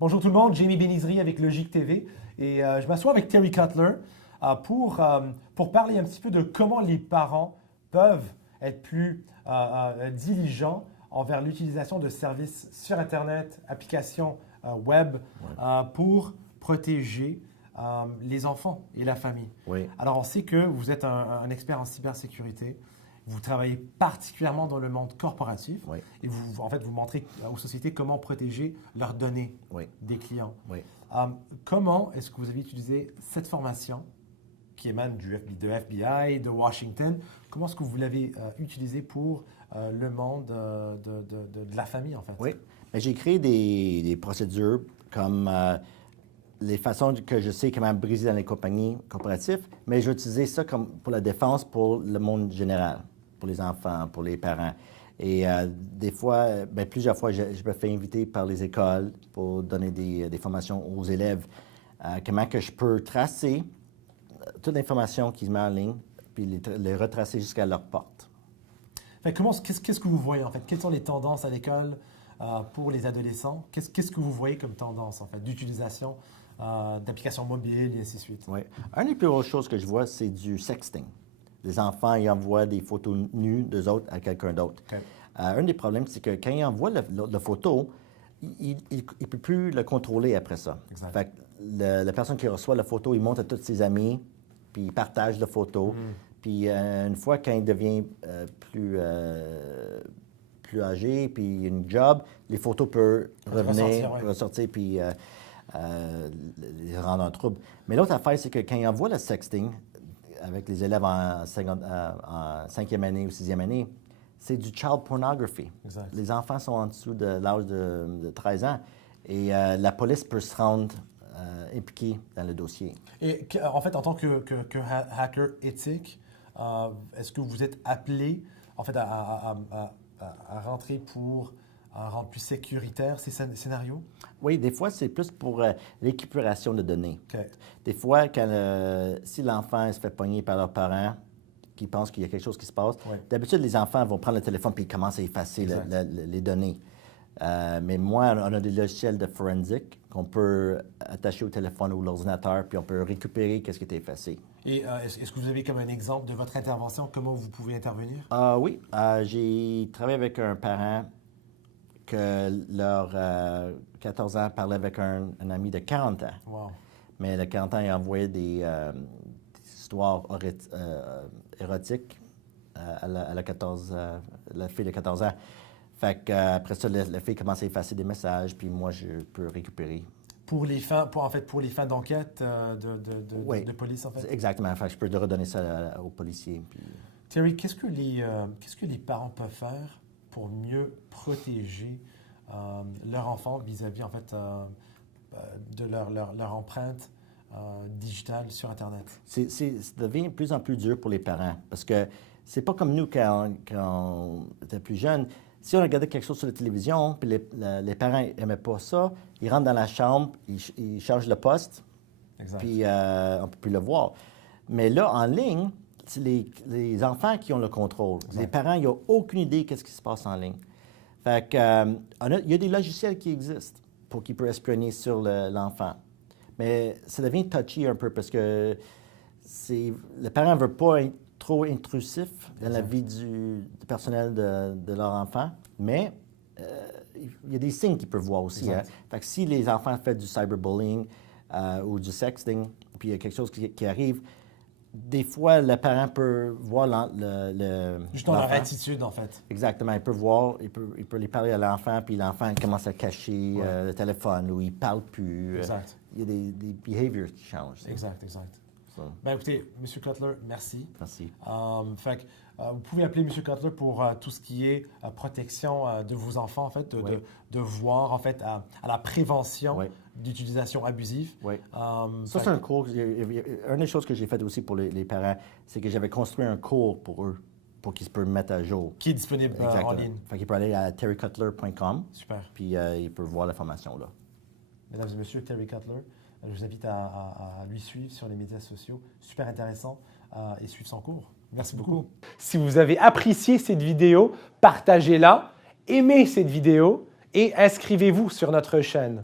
Bonjour tout le monde, Jamie Benizri avec Logique TV et je m'assois avec Terry Cutler pour parler un petit peu de comment les parents peuvent être plus diligents envers l'utilisation de services sur Internet, applications web pour protéger les enfants et la famille. Oui. Alors, on sait que vous êtes un expert en cybersécurité. Vous travaillez particulièrement dans le monde corporatif Oui. et vous montrez aux sociétés comment protéger leurs données des clients. Oui. Comment est-ce que vous avez utilisé cette formation qui émane de FBI, de Washington? Comment est-ce que vous l'avez utilisée pour le monde de la famille, en fait? Oui. J'ai créé des procédures comme les façons que je sais comment briser dans les compagnies corporatives, mais j'ai utilisé ça comme pour la défense pour le monde général, pour les enfants, pour les parents. Et des fois, plusieurs fois, je me fais inviter par les écoles pour donner des formations aux élèves. Comment que je peux tracer toute l'information qui se met en ligne, puis les retracer jusqu'à leur porte. Qu'est-ce que vous voyez, en fait? Quelles sont les tendances à l'école pour les adolescents? Qu'est-ce que vous voyez comme tendance, en fait, d'utilisation d'applications mobiles et ainsi de suite? Oui. Une des plus grosses choses que je vois, c'est du sexting. Les enfants, ils envoient des photos nues d'eux autres à quelqu'un d'autre. Okay. Un des problèmes, c'est que quand ils envoient la photo, il ne peut plus le contrôler après ça. Exact. Fait que la personne qui reçoit la photo, il montre à tous ses amis, puis il partage la photo. Puis une fois, quand il devient plus âgé, puis une job, les photos peuvent revenir, ressortir, puis les rendre en trouble. Mais l'autre affaire, c'est que quand ils envoient le sexting avec les élèves en 5e année ou 6e année, c'est du child pornography. Exact. Les enfants sont en dessous de l'âge de 13 ans et la police peut se rendre impliquée dans le dossier. Et en fait, en tant que hacker éthique, est-ce que vous êtes appelé en fait, à rentrer pour rendre plus sécuritaire ces scénarios? Oui, des fois, c'est plus pour récupération de données. Okay. Des fois, si l'enfant se fait pogner par leurs parents, qui pensent qu'il y a quelque chose qui se passe, d'habitude, les enfants vont prendre le téléphone et ils commencent à effacer les données. Mais moi, on a des logiciels de forensic qu'on peut attacher au téléphone ou l'ordinateur, puis on peut récupérer ce qui était effacé. Et est-ce que vous avez comme un exemple de votre intervention, comment vous pouvez intervenir? Oui, j'ai travaillé avec un parent que leur 14 ans parlait avec un ami de 40 ans. Wow. Mais le 40 ans, il envoyait des histoires érotiques à la fille de 14 ans. Fait qu'après ça, la fille commence à effacer des messages, puis moi, je peux récupérer. Pour les fins d'enquête de police, en fait? Exactement. Fait que je peux redonner ça aux policiers. Puis... Terry, qu'est-ce que les parents peuvent faire pour mieux protéger leur enfant vis-à-vis, en fait, de leur empreinte digitale sur Internet? Ça devient de plus en plus dur pour les parents, parce que c'est pas comme nous quand on était plus jeunes. Si on regardait quelque chose sur la télévision, puis les parents n'aimaient pas ça, ils rentrent dans la chambre, ils changent le poste, puis on ne peut plus le voir. Mais là, en ligne, c'est les enfants qui ont le contrôle. Exact. Les parents, ils n'ont aucune idée de ce qui se passe en ligne. Fait que, il y a des logiciels qui existent pour qu'ils puissent espionner sur l'enfant. Mais ça devient touchy un peu parce que le parent ne veut pas être trop intrusif dans la vie du personnel de leur enfant, mais il y a des signes qu'ils peuvent voir aussi. Hein? Fait que si les enfants font du cyberbullying ou du sexting, puis il y a quelque chose qui arrive, des fois, le parent peut voir juste dans leur attitude, en fait. Exactement. Il peut voir, il peut les parler à l'enfant, puis l'enfant commence à cacher le téléphone ou il ne parle plus. Exact. Il y a des behaviors qui changent. Exact. Ben écoutez, M. Cutler, merci. Merci. Vous pouvez appeler M. Cutler pour tout ce qui est protection de vos enfants, en fait, de voir, en fait, à la prévention d'utilisation abusive. Oui. Ça, c'est un cours. Une des choses que j'ai fait aussi pour les parents, c'est que j'avais construit un cours pour eux, pour qu'ils se peuvent mettre à jour. Qui est disponible en ligne. Fait qu'ils peuvent aller à terrycutler.com. Super. Puis ils peuvent voir la formation là. Mesdames et messieurs, Terry Cutler. Je vous invite à lui suivre sur les médias sociaux. Super intéressant et suivre son cours. Merci beaucoup. Si vous avez apprécié cette vidéo, partagez-la, aimez cette vidéo et inscrivez-vous sur notre chaîne.